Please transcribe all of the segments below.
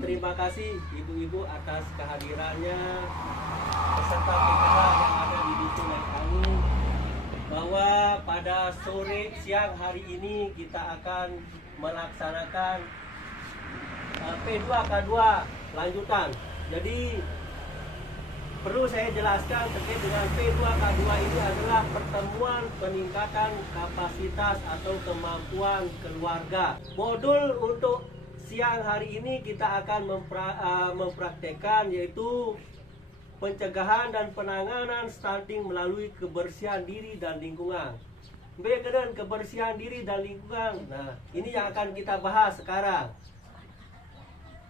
Terima kasih ibu-ibu atas kehadirannya beserta PKH yang ada di Dusun Naikani, bahwa pada sore siang hari ini kita akan melaksanakan P2K2 lanjutan. Jadi perlu saya jelaskan terkait dengan P2K2 ini adalah pertemuan peningkatan kapasitas atau kemampuan keluarga. Modul untuk siang hari ini kita akan mempraktekkan yaitu pencegahan dan penanganan stunting melalui kebersihan diri dan lingkungan. Berkaitan kebersihan diri dan lingkungan. Nah, ini yang akan kita bahas sekarang.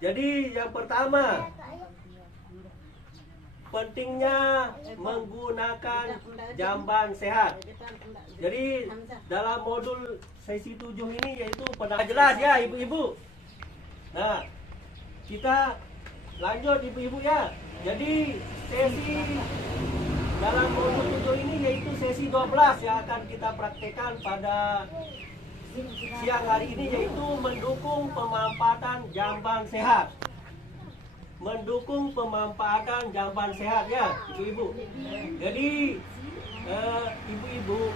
Jadi yang pertama, pentingnya menggunakan jamban sehat. Jadi dalam modul sesi 7 ini yaitu jelas ya ibu-ibu. Nah, kita lanjut ibu-ibu ya. Jadi sesi dalam modul 7 ini yaitu sesi 12 yang akan kita praktekkan pada siang hari ini, yaitu mendukung pemanfaatan jamban sehat. Mendukung pemanfaatan jamban sehat ya ibu-ibu. Jadi ibu-ibu,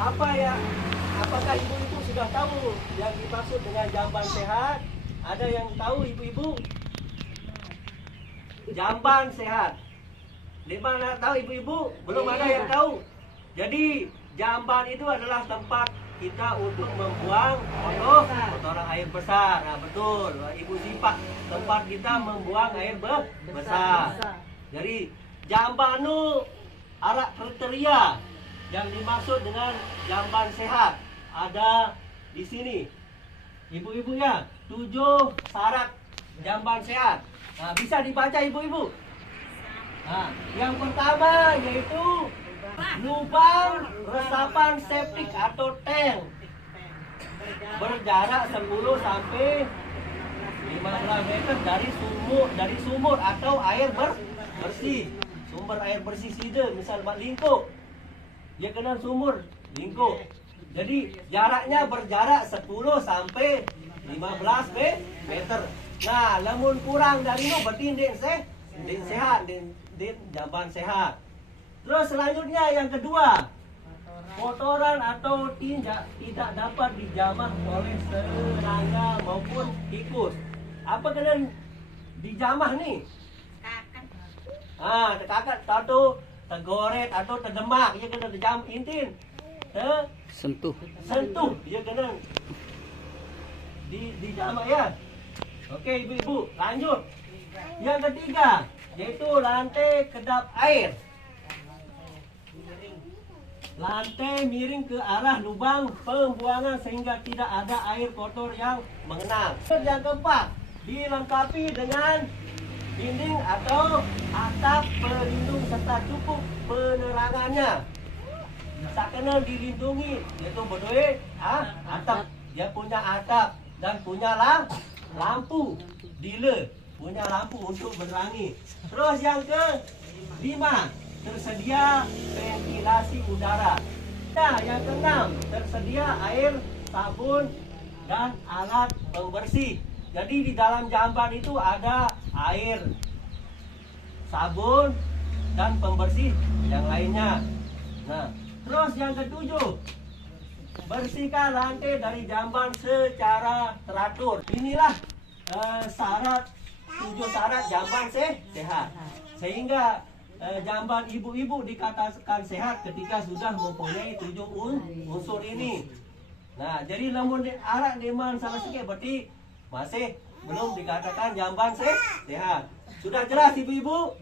apakah ibu-ibu sudah tahu yang dimaksud dengan jamban sehat? Ada yang tahu ibu-ibu? Jamban sehat. Di mana tahu ibu-ibu? Belum ada yang tahu. Jadi jamban itu adalah tempat kita untuk membuang kotoran air besar. Nah, betul, Ibu Sipak, tempat kita membuang air besar. Jadi jamban itu alat kriteria yang dimaksud dengan jamban sehat ada di sini. Ibu-ibu ya, 7 syarat jamban sehat. Nah, bisa dibaca ibu-ibu. Nah, yang pertama yaitu lubang resapan septik atau tank berjarak 10 sampai 15 meter dari sumur atau air bersih. Sumber air bersih sida, misal buat lingkup. Dia kena sumur lingkup. Jadi jaraknya berjarak 10 sampai 15 meter. Nah, lamun kurang dari itu berarti dia sehat, dia jamban sehat. Terus selanjutnya yang kedua, kotoran atau tinja tidak dapat dijamah oleh serangga maupun tikus. Apa kena dijamah nih? Terkakat atau tergoret atau terdemak, dia kena dijamah intin. Sentuh, dia kena dijamah ya. Oke ibu-ibu, lanjut. Yang ketiga, yaitu lantai kedap air. Lantai miring ke arah lubang pembuangan sehingga tidak ada air kotor yang mengenang. Yang keempat, dilengkapi dengan dinding atau atap pelindung serta cukup penerangannya. Tak kena dilindungi, yaitu berduit atap. Dia punya atap dan punya lampu dealer, punya lampu untuk menerangi. Terus yang kelima, tersedia ventilasi udara. Nah, yang keenam, tersedia air, sabun, dan alat pembersih. Jadi di dalam jamban itu ada air, sabun, dan pembersih yang lainnya. Nah, terus yang ketujuh, bersihkan lantai dari jamban secara teratur. Inilah syarat 7 syarat jamban sehat. Sehingga jamban ibu-ibu dikatakan sehat ketika sudah mempunyai 7 unsur ini. Nah, jadi namun arak deman salah sikit berarti masih belum dikatakan jamban sehat. Sudah jelas ibu-ibu?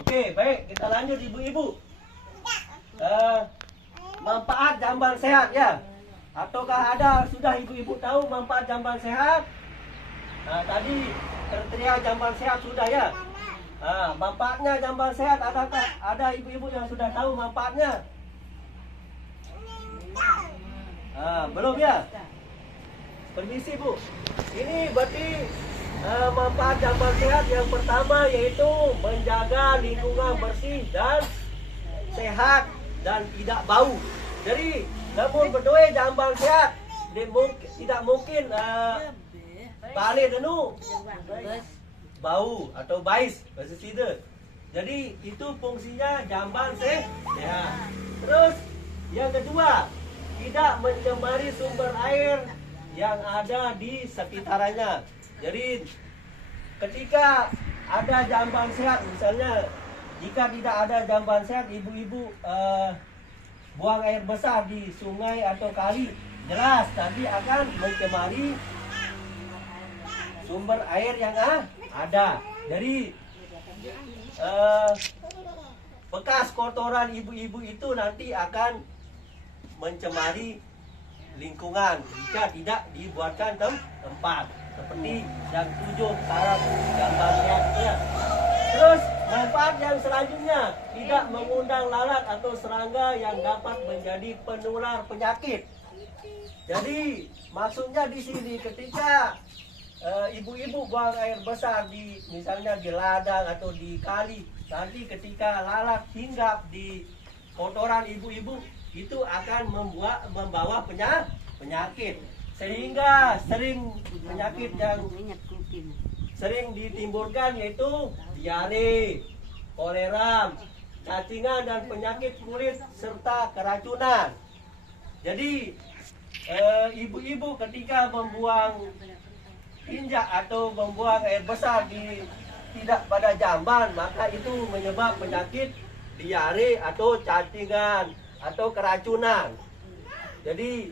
Oke, baik, kita lanjut ibu-ibu. Manfaat jamban sehat ya. Ataukah ada sudah ibu-ibu tahu manfaat jamban sehat? Nah, tadi kriteria jamban sehat sudah ya. Manfaatnya jamban sehat adakah ada ibu-ibu yang sudah tahu manfaatnya? Belum ya? Permisi Bu. Ini berarti manfaat jamban sehat yang pertama yaitu menjaga lingkungan bersih dan sehat dan tidak bau. Jadi namun berdua jamban sehat tidak mungkin Pale denu bau atau bais bahasa Sida. Jadi itu fungsinya jamban sehat. Terus yang kedua, tidak mencemari sumber air yang ada di sekitarnya. Jadi ketika ada jamban sehat, misalnya jika tidak ada jamban sehat, ibu-ibu buang air besar di sungai atau kali, jelas nanti akan mencemari sumber air yang ada. Jadi bekas kotoran ibu-ibu itu nanti akan mencemari lingkungan jika tidak dibuatkan tempat seperti yang 7 syarat jamban sehatnya. Terus manfaat yang selanjutnya, tidak mengundang lalat atau serangga yang dapat menjadi penular penyakit. Jadi maksudnya di sini ketika ibu-ibu buang air besar di misalnya di ladang atau di kali, nanti ketika lalat hinggap di kotoran ibu-ibu itu akan membawa penyakit, sehingga sering penyakit yang sering ditimbulkan yaitu diare, kolera, cacingan dan penyakit kulit serta keracunan. Jadi ibu-ibu ketika membuang injak atau membuang air besar di tidak pada jamban, maka itu menyebab penyakit diare atau cacingan atau keracunan. Jadi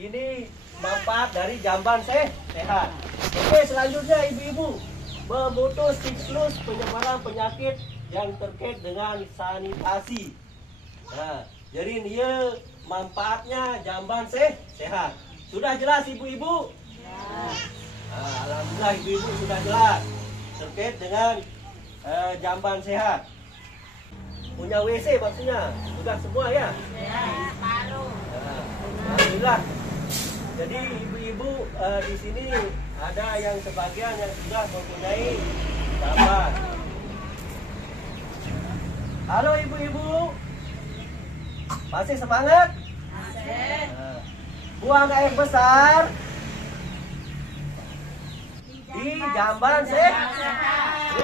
ini manfaat dari jamban sehat. Oke, selanjutnya ibu-ibu memutus siklus penyebaran penyakit yang terkait dengan sanitasi. Nah, jadi ini manfaatnya jamban sehat. Sudah jelas ibu-ibu? Nah, alhamdulillah ibu-ibu sudah jelas terkait dengan jamban sehat. Punya WC maksudnya? Sudah semua ya? Ya, paruh. Nah, alhamdulillah. Jadi ibu-ibu di sini ada yang sebagian yang sudah mempunyai jamban. Halo ibu-ibu, masih semangat? Masih. Nah, buang air besar di jamban sehat.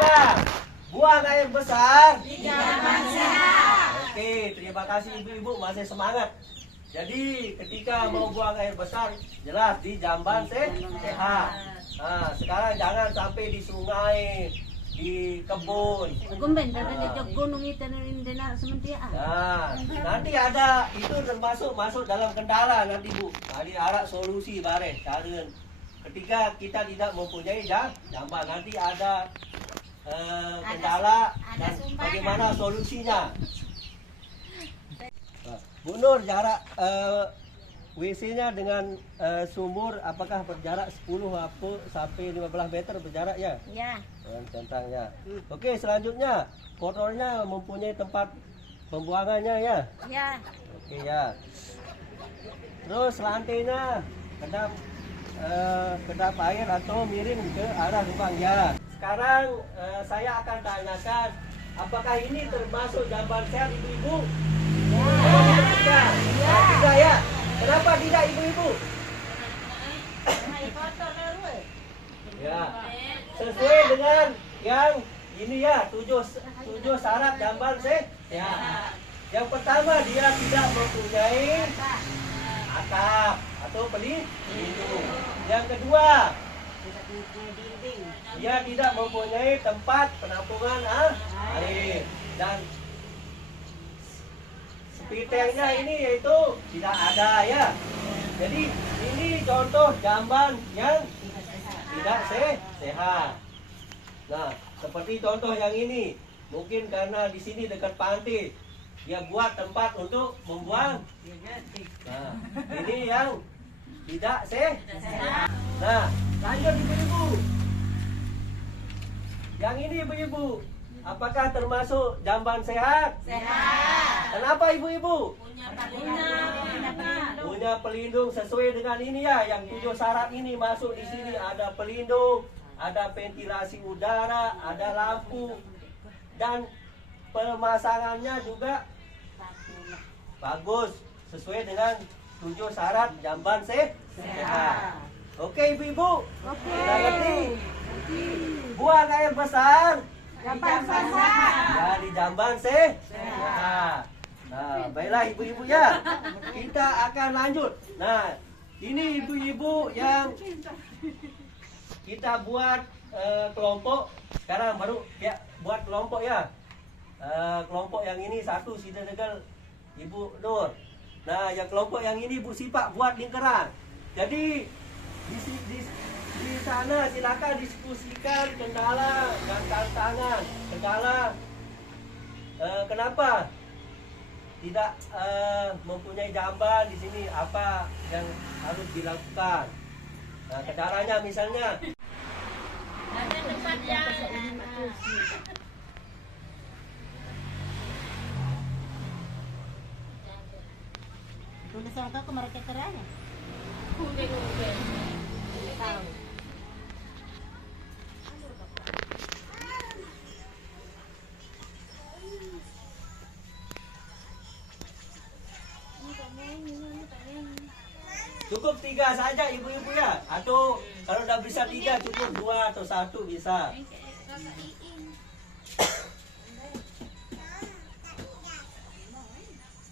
Ya, buang air besar di jamban sehat. Oke, terima kasih ibu-ibu masih semangat. Jadi ketika mau buang air besar, jelas di jamban sehat. Nah, sekarang jangan sampai di sungai, di kebun. Nah, nanti ada itu masuk dalam kendala nanti Bu. Tadi arah solusi bare carian. Ketika kita tidak mempunyai jamban, nanti ada kendala dan bagaimana solusinya. Bu Nur, jarak WC-nya dengan sumur apakah berjarak 10 sampai 15 meter berjarak ya? Ya. Centangnya. Oke, selanjutnya kotornya mempunyai tempat pembuangannya ya? Ya. Oke ya. Terus lantainya kedap air atau miring ke arah lubang ya. Sekarang saya akan tanyakan, apakah ini termasuk jamban sehat ibu-ibu? Ya. Tidak ya. Kenapa tidak ibu-ibu? Ya. Sesuai dengan yang ini ya, 7 syarat jamban sehat. Yang pertama, dia tidak mempunyai atap atau pelindung. Yang kedua, dia tidak mempunyai tempat penampungan air. Dan spitengnya ini yaitu tidak ada ya. Jadi ini contoh jamban yang tidak sehat. Nah, seperti contoh yang ini, mungkin karena di sini dekat pantai, dia buat tempat untuk membuang. Nah, ini yang tidak sehat. Nah, lanjut ibu-ibu. Yang ini ibu-ibu, apakah termasuk jamban sehat? Sehat. Kenapa ibu-ibu? Punya pelindung sesuai dengan ini ya, yang 7 syarat ini masuk di sini. Ada pelindung, ada ventilasi udara, ada lampu, dan pemasangannya juga bagus sesuai dengan 7 syarat jamban sehat. Oke ibu-ibu. Oke. Sudah ngerti? Buang air besar. Jamban sehat. Dari jamban sehat. Nah, baiklah ibu-ibu ya. Kita akan lanjut. Nah, ini ibu-ibu yang kita buat kelompok. Sekarang baru ya buat kelompok ya. Kelompok yang ini satu Sida Degal Ibu Nur. Nah, yang kelompok yang ini Bu Sipak buat lingkaran. Jadi di sana silakan diskusikan kendala dan tantangan. Kendala kenapa tidak mempunyai jamban di sini, apa yang harus dilakukan. Nah, kendalanya misalnya Ada tempat yang Tulisan kau mereka kerana. unggen-unggen. Tahu. cukup 3 saja ibu-ibu ya, atau kalau udah bisa 3 cukup 2 atau 1 bisa.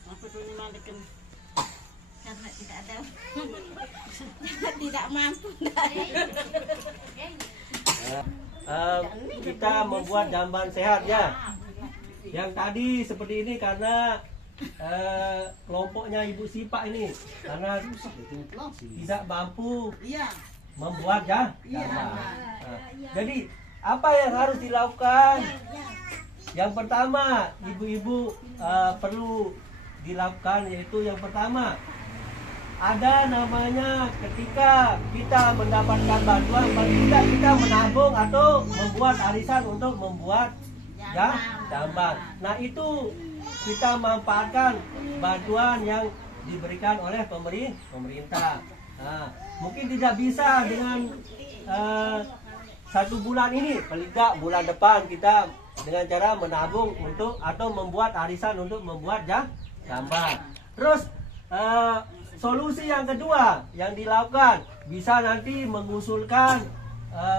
Apa tu ni mandikan? Karena tidak ada. Tidak mampu. Kita membuat jamban sehat ya. Yang tadi seperti ini karena kelompoknya Ibu Sipak ini karena tidak mampu Iya. membuat jamban. Nah, jadi apa yang harus dilakukan? Yang pertama, ibu-ibu perlu dilakukan yaitu yang pertama ada namanya ketika kita mendapatkan bantuan paling tidak kita menabung atau membuat arisan untuk membuat jamban. Nah itu kita manfaatkan bantuan yang diberikan oleh pemerintah. Nah, mungkin tidak bisa dengan 1 bulan ini, paling tidak bulan depan kita dengan cara menabung untuk atau membuat arisan untuk membuat jamban. Terus solusi yang kedua yang dilakukan bisa nanti mengusulkan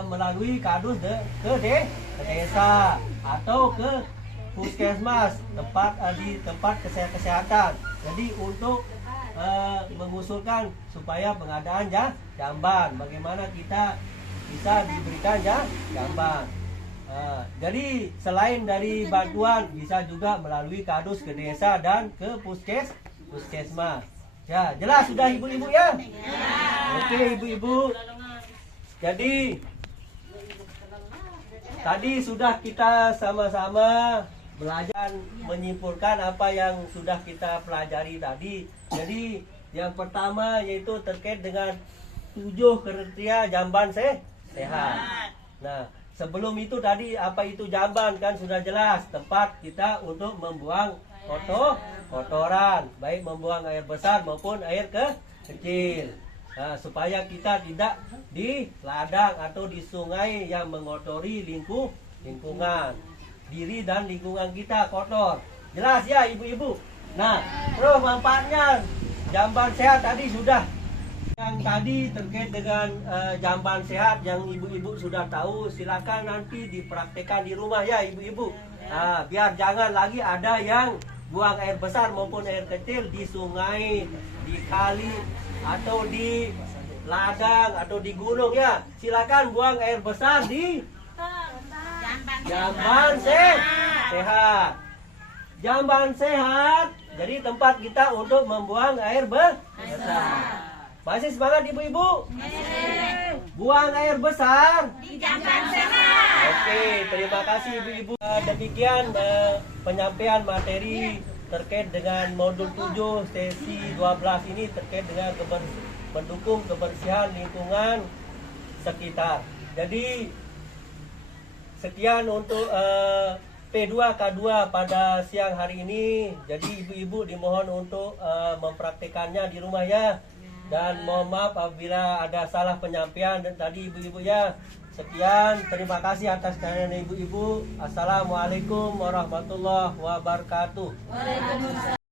melalui kardus ke desa atau ke puskesmas di tempat kesehatan. Jadi untuk mengusulkan supaya pengadaan jamban, bagaimana kita bisa diberikan jamban. Jadi selain dari bantuan bisa juga melalui kardus ke desa dan ke puskesmas. Ya, jelas sudah ibu-ibu ya? Oke ibu-ibu. Jadi tadi sudah kita sama-sama belajar menyimpulkan apa yang sudah kita pelajari tadi. Jadi yang pertama yaitu terkait dengan 7 kriteria jamban sehat. Nah, sebelum itu tadi apa itu jamban kan sudah jelas, tempat kita untuk membuang kotoran, baik membuang air besar maupun air kecil. Nah, supaya kita tidak di ladang atau di sungai yang mengotori lingkungan diri dan lingkungan kita kotor. Jelas ya ibu-ibu? Nah, terus manfaatnya jamban sehat tadi sudah. Yang tadi terkait dengan jamban sehat yang ibu-ibu sudah tahu, silakan nanti dipraktekkan di rumah ya ibu-ibu. Nah, biar jangan lagi ada yang buang air besar maupun air kecil di sungai, di kali, atau di ladang atau di gunung ya. Silakan buang air besar di jamban sehat. Jamban sehat jadi tempat kita untuk membuang air besar. Masih semangat ibu-ibu? Buang air besar Di jamban sehat. Oke, terima kasih ibu-ibu. Demikian penyampaian materi terkait dengan modul 7 sesi 12 ini terkait dengan mendukung kebersihan lingkungan sekitar. Jadi sekian untuk P2K2 pada siang hari ini. Jadi ibu-ibu dimohon untuk mempraktekannya di rumah ya. Dan mohon maaf apabila ada salah penyampaian dan tadi ibu-ibu ya. Sekian, terima kasih atas kehadiran ibu-ibu. Assalamualaikum warahmatullahi wabarakatuh. Waalaikumsalam.